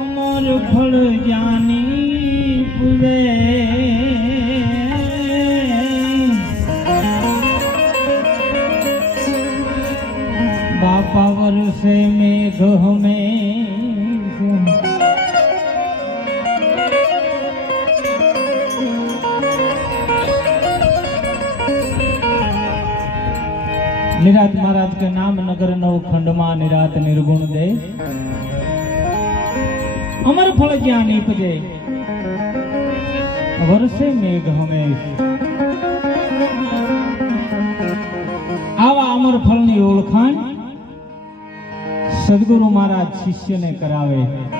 अमर फल जानी पूजे बापा वर्षे मेघ में निरात महाराज के नाम नगर नव खंडमा निरात निर्गुण दे अमर फल ज्ञान निपजे वर्षे मेघ हमेश आवा अमर फल नी ओळखाण सद्गुरु महाराज शिष्य ने करावे।